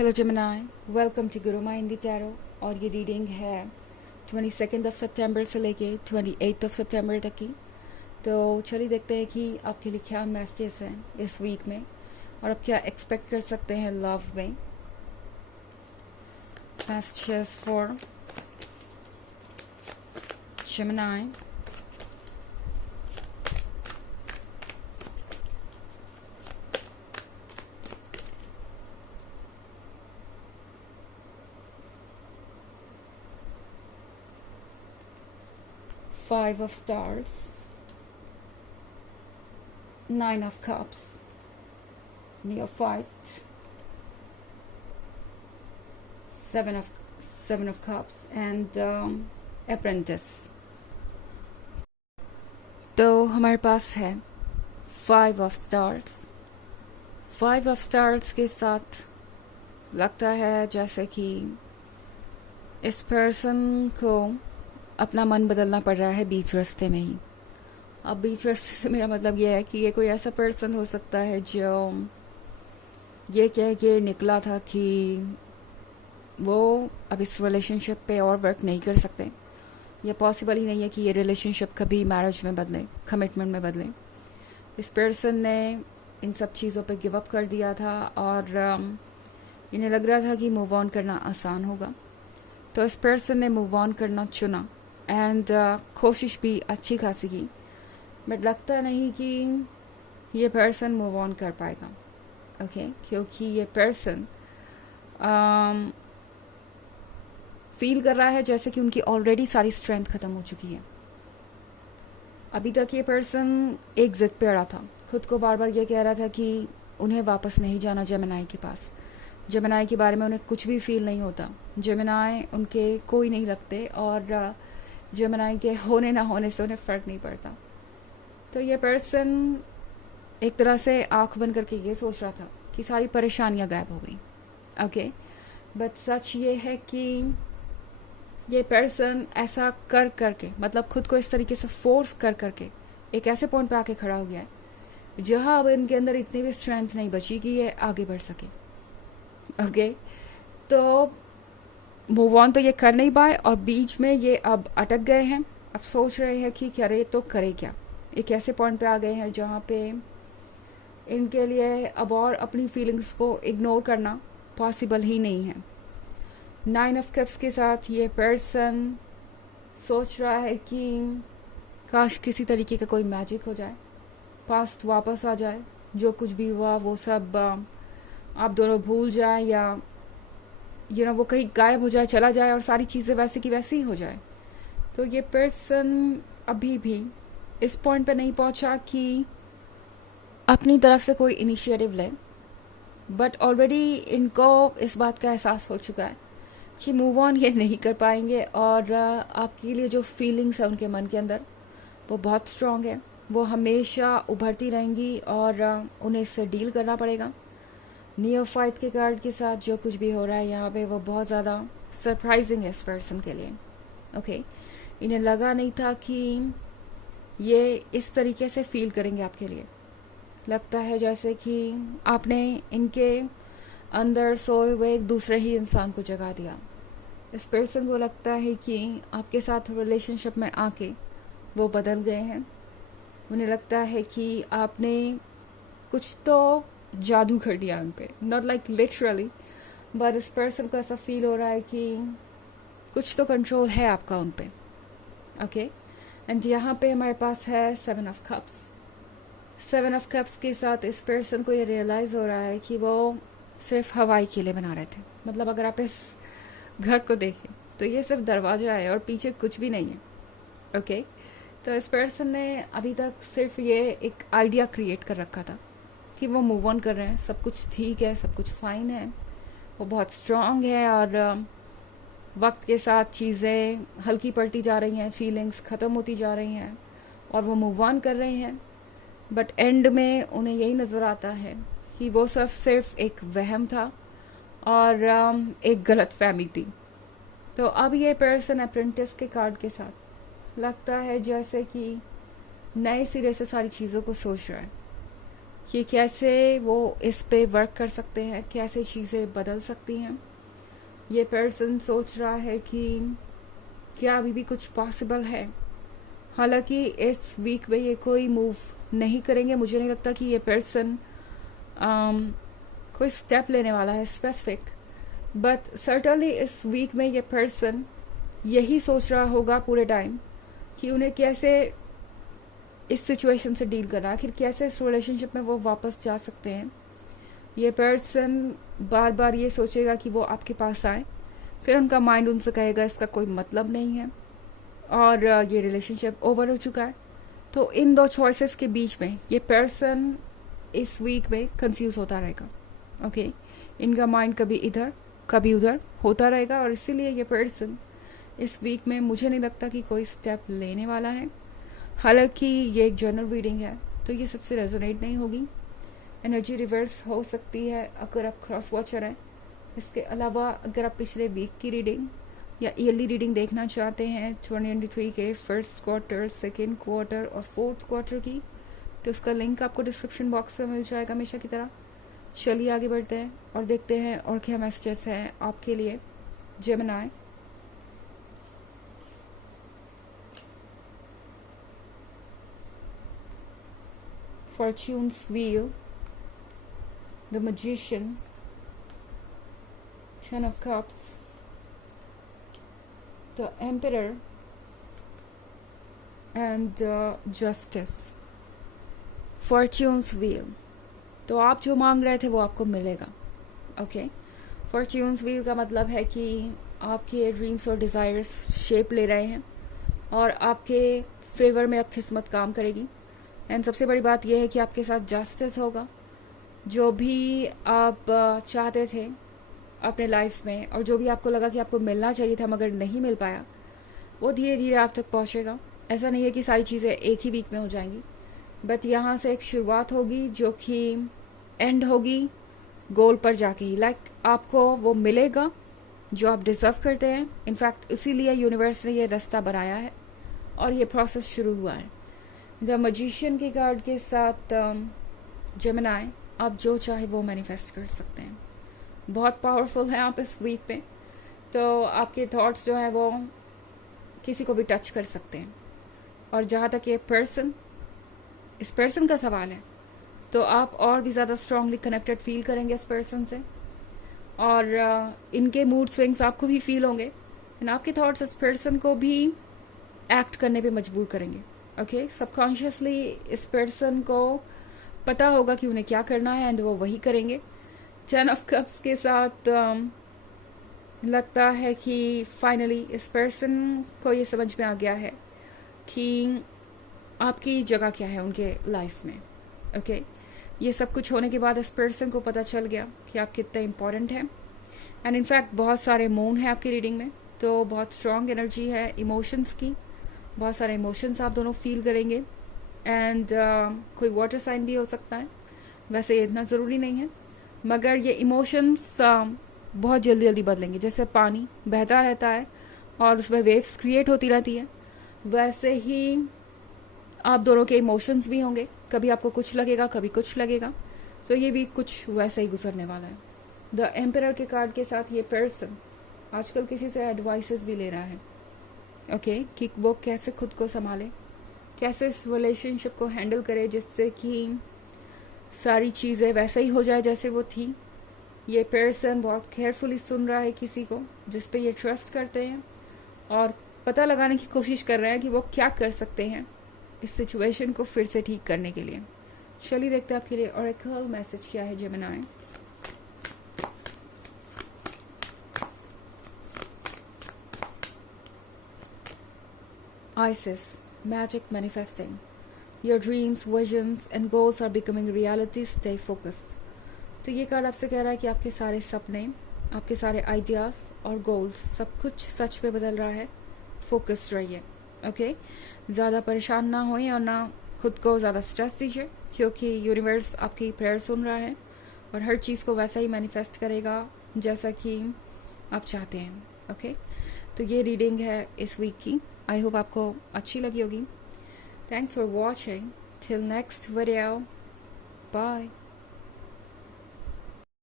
Hello जमनाई, welcome to Guru माइंदी tarot. और ये reading है 22 सितंबर से लेके 28 सितंबर तक की। तो चलिए देखते हैं कि आपके लिए क्या मैसेजेस हैं इस वीक में और आप क्या एक्सपेक्ट कर सकते हैं लव में। Messages for जमनाई। Five of Stars, Nine of Cups, Neophyte, Seven of Cups, and Apprentice. तो हमारे पास है Five of Stars. Five of Stars के साथ लगता है जैसे कि इस पर्सन को अपना मन बदलना पड़ रहा है बीच रास्ते में ही। अब बीच रास्ते से मेरा मतलब ये है कि ये कोई ऐसा पर्सन हो सकता है जो ये कह के निकला था कि वो अब इस रिलेशनशिप पे और वर्क नहीं कर सकते। ये पॉसिबल ही नहीं है कि ये रिलेशनशिप कभी मैरिज में बदले, कमिटमेंट में बदले। इस पर्सन ने इन सब चीज़ों पे गिव अप कर दिया था और इन्हें लग रहा था कि मूव ऑन करना आसान होगा। तो इस पर्सन ने मूव ऑन करना चुना एंड कोशिश भी अच्छी खासी की, बट लगता नहीं कि ये पर्सन मूव ऑन कर पाएगा। ओके क्योंकि ये पर्सन फील कर रहा है जैसे कि उनकी ऑलरेडी सारी स्ट्रेंथ ख़त्म हो चुकी है। अभी तक ये पर्सन एक जिद पे अड़ा था, खुद को बार बार ये कह रहा था कि उन्हें वापस नहीं जाना जेमिनाई के पास। जेमिनाई के बारे में उन्हें कुछ भी फील नहीं होता। जेमिनाई उनके कोई नहीं लगते और जेमिनाई के होने ना होने से उन्हें फ़र्क नहीं पड़ता। तो ये पर्सन एक तरह से आंख बंद करके ये सोच रहा था कि सारी परेशानियां गायब हो गई। ओके बट सच ये है कि ये पर्सन ऐसा कर करके, मतलब खुद को इस तरीके से फोर्स कर करके एक ऐसे पॉइंट पे आके खड़ा हो गया है जहां अब इनके अंदर इतनी भी स्ट्रेंथ नहीं बची कि ये आगे बढ़ सके। ओके तो मूव ऑन तो ये कर नहीं पाए और बीच में ये अब अटक गए हैं। अब सोच रहे हैं कि करे तो करे क्या। एक ऐसे पॉइंट पे आ गए हैं जहाँ पे इनके लिए अब और अपनी फीलिंग्स को इग्नोर करना पॉसिबल ही नहीं है। नाइन ऑफ कप्स के साथ ये पर्सन सोच रहा है कि काश किसी तरीके का कोई मैजिक हो जाए, पास्ट वापस आ जाए, जो कुछ भी हुआ वो सब आप दोनों भूल जाए या वो कहीं गायब हो जाए, चला जाए और सारी चीज़ें वैसे की वैसी ही हो जाए। तो ये पर्सन अभी भी इस पॉइंट पे नहीं पहुंचा कि अपनी तरफ से कोई इनिशिएटिव ले, बट ऑलरेडी इनको इस बात का एहसास हो चुका है कि मूव ऑन ये नहीं कर पाएंगे और आपके लिए जो फीलिंग्स है उनके मन के अंदर वो बहुत स्ट्रांग है, वो हमेशा उभरती रहेंगी और उन्हें इससे डील करना पड़ेगा। नियोफाइट के कार्ड के साथ जो कुछ भी हो रहा है यहाँ पे वो बहुत ज़्यादा सरप्राइजिंग है इस पर्सन के लिए। ओके इन्हें लगा नहीं था कि ये इस तरीके से फील करेंगे आपके लिए। लगता है जैसे कि आपने इनके अंदर सोए हुए एक दूसरे ही इंसान को जगा दिया। इस पर्सन को लगता है कि आपके साथ रिलेशनशिप में आके वो बदल गए हैं। उन्हें लगता है कि आपने कुछ तो जादू कर दिया उन पे, नॉट लाइक लिटरली, बट इस पर्सन को ऐसा फील हो रहा है कि कुछ तो कंट्रोल है आपका उन पे। ओके एंड यहाँ पे हमारे पास है seven of cups. Seven of cups के साथ इस पर्सन को ये रियलाइज़ हो रहा है कि वो सिर्फ हवाई के लिए बना रहे थे। मतलब अगर आप इस घर को देखें तो ये सिर्फ दरवाज़ा है और पीछे कुछ भी नहीं है। ओके तो इस पर्सन ने अभी तक सिर्फ ये एक आइडिया क्रिएट कर रखा था कि वो मूव ऑन कर रहे हैं, सब कुछ ठीक है, सब कुछ फाइन है, वो बहुत स्ट्रांग है और वक्त के साथ चीज़ें हल्की पड़ती जा रही हैं, फीलिंग्स ख़त्म होती जा रही हैं और वो मूव ऑन कर रहे हैं। बट एंड में उन्हें यही नज़र आता है कि वो सिर्फ एक वहम था और एक गलत फहमी थी। तो अब ये पर्सन अप्रेंटिस के कार्ड के साथ लगता है जैसे कि नए सिरे से सारी चीज़ों को सोच रहा है कि कैसे वो इस पे वर्क कर सकते हैं, कैसे चीज़ें बदल सकती हैं। ये पर्सन सोच रहा है कि क्या अभी भी कुछ पॉसिबल है। हालांकि इस वीक में ये कोई मूव नहीं करेंगे। मुझे नहीं लगता कि ये पर्सन कोई स्टेप लेने वाला है स्पेसिफिक, बट सर्टनली इस वीक में ये पर्सन यही सोच रहा होगा पूरे टाइम कि उन्हें कैसे इस सिचुएशन से डील करना, आखिर कैसे इस रिलेशनशिप में वो वापस जा सकते हैं। ये पर्सन बार बार ये सोचेगा कि वो आपके पास आए, फिर उनका माइंड उनसे कहेगा इसका कोई मतलब नहीं है और ये रिलेशनशिप ओवर हो चुका है। तो इन दो चॉइसेस के बीच में ये पर्सन इस वीक में कंफ्यूज होता रहेगा। ओके, इनका माइंड कभी इधर कभी उधर होता रहेगा और इसीलिए ये पर्सन इस वीक में मुझे नहीं लगता कि कोई स्टेप लेने वाला है। हालांकि ये एक जनरल रीडिंग है तो ये सबसे रेजोनेट नहीं होगी। एनर्जी रिवर्स हो सकती है अगर आप क्रॉस वॉचर हैं। इसके अलावा अगर आप पिछले वीक की रीडिंग या ईयरली रीडिंग देखना चाहते हैं 2023 के फर्स्ट क्वार्टर, सेकेंड क्वार्टर और फोर्थ क्वार्टर की, तो उसका लिंक आपको डिस्क्रिप्शन बॉक्स में मिल जाएगा हमेशा की तरह। चलिए आगे बढ़ते हैं और देखते हैं और क्या मैसेजेस हैं आपके लिए Gemini. Fortune's Wheel, the Magician, Ten of Cups, the Emperor and Justice. Fortune's Wheel. तो आप जो मांग रहे थे वो आपको मिलेगा। ओके, Fortune's Wheel का मतलब है कि आपके ड्रीम्स और डिज़ायर्स शेप ले रहे हैं और आपके फेवर में अब किस्मत काम करेगी। एंड सबसे बड़ी बात यह है कि आपके साथ जस्टिस होगा। जो भी आप चाहते थे अपने लाइफ में और जो भी आपको लगा कि आपको मिलना चाहिए था मगर नहीं मिल पाया, वो धीरे धीरे आप तक पहुंचेगा। ऐसा नहीं है कि सारी चीज़ें एक ही वीक में हो जाएंगी, बट यहाँ से एक शुरुआत होगी जो कि एंड होगी गोल पर जाके ही। आपको वो मिलेगा जो आप डिजर्व करते हैं। इनफैक्ट इसीलिए यूनिवर्स ने ये रास्ता बनाया है और ये प्रोसेस शुरू हुआ है। द मजिशियन की कार्ड के साथ जेमिनी, आप जो चाहे वो मैनिफेस्ट कर सकते हैं। बहुत पावरफुल हैं आप इस वीक पे, तो आपके थॉट्स जो हैं वो किसी को भी टच कर सकते हैं। और जहाँ तक ये इस पर्सन का सवाल है, तो आप और भी ज़्यादा स्ट्रांगली कनेक्टेड फील करेंगे इस पर्सन से और इनके मूड स्विंग्स आपको भी फील होंगे एंड आपके थॉट्स इस पर्सन को भी एक्ट करने पे मजबूर करेंगे। ओके, सबकॉन्शियसली इस पर्सन को पता होगा कि उन्हें क्या करना है एंड वो वही करेंगे। 10 ऑफ कप्स के साथ लगता है कि फाइनली इस पर्सन को ये समझ में आ गया है कि आपकी जगह क्या है उनके लाइफ में। ओके, ये सब कुछ होने के बाद इस पर्सन को पता चल गया कि आप कितने इम्पोर्टेंट हैं एंड इनफैक्ट बहुत सारे मून हैं आपकी रीडिंग में, तो बहुत स्ट्रॉन्ग एनर्जी है इमोशंस की। बहुत सारे इमोशंस आप दोनों फील करेंगे एंड कोई वाटर साइन भी हो सकता है। वैसे ये इतना ज़रूरी नहीं है, मगर ये इमोशंस बहुत जल्दी जल्दी बदलेंगे। जैसे पानी बहता रहता है और उसमें वेव्स क्रिएट होती रहती है, वैसे ही आप दोनों के इमोशंस भी होंगे। कभी आपको कुछ लगेगा, कभी कुछ लगेगा, तो ये भी कुछ वैसा ही गुजरने वाला है। द एम्परर के कार्ड के साथ ये पर्सन आजकल किसी से एडवाइसेस भी ले रहा है। ओके, कि वो कैसे खुद को संभाले, कैसे इस रिलेशनशिप को हैंडल करे जिससे कि सारी चीज़ें वैसे ही हो जाए जैसे वो थी। ये पर्सन बहुत केयरफुली सुन रहा है किसी को जिस पे ये ट्रस्ट करते हैं और पता लगाने की कोशिश कर रहे हैं कि वो क्या कर सकते हैं इस सिचुएशन को फिर से ठीक करने के लिए। चलिए देखते हैं आपके लिए ऑरेकल मैसेज क्या है Gemini. Isis, magic manifesting. Your dreams, visions and goals are becoming reality. Stay focused. तो ये कार्ड आपसे कह रहा है कि आपके सारे सपने, आपके सारे आइडियाज़ और गोल्स सब कुछ सच पे बदल रहा है। फोकस्ड रहिए। ओके, ज़्यादा परेशान ना होइए और ना खुद को ज़्यादा स्ट्रेस दीजिए, क्योंकि यूनिवर्स आपकी प्रेयर सुन रहा है और हर चीज़ को वैसा ही मैनिफेस्ट करेगा जैसा कि आप चाहते हैं। ओके, तो ये रीडिंग है इस वीक की। आई होप आपको अच्छी लगी होगी। Thanks for watching. Till next video. Bye.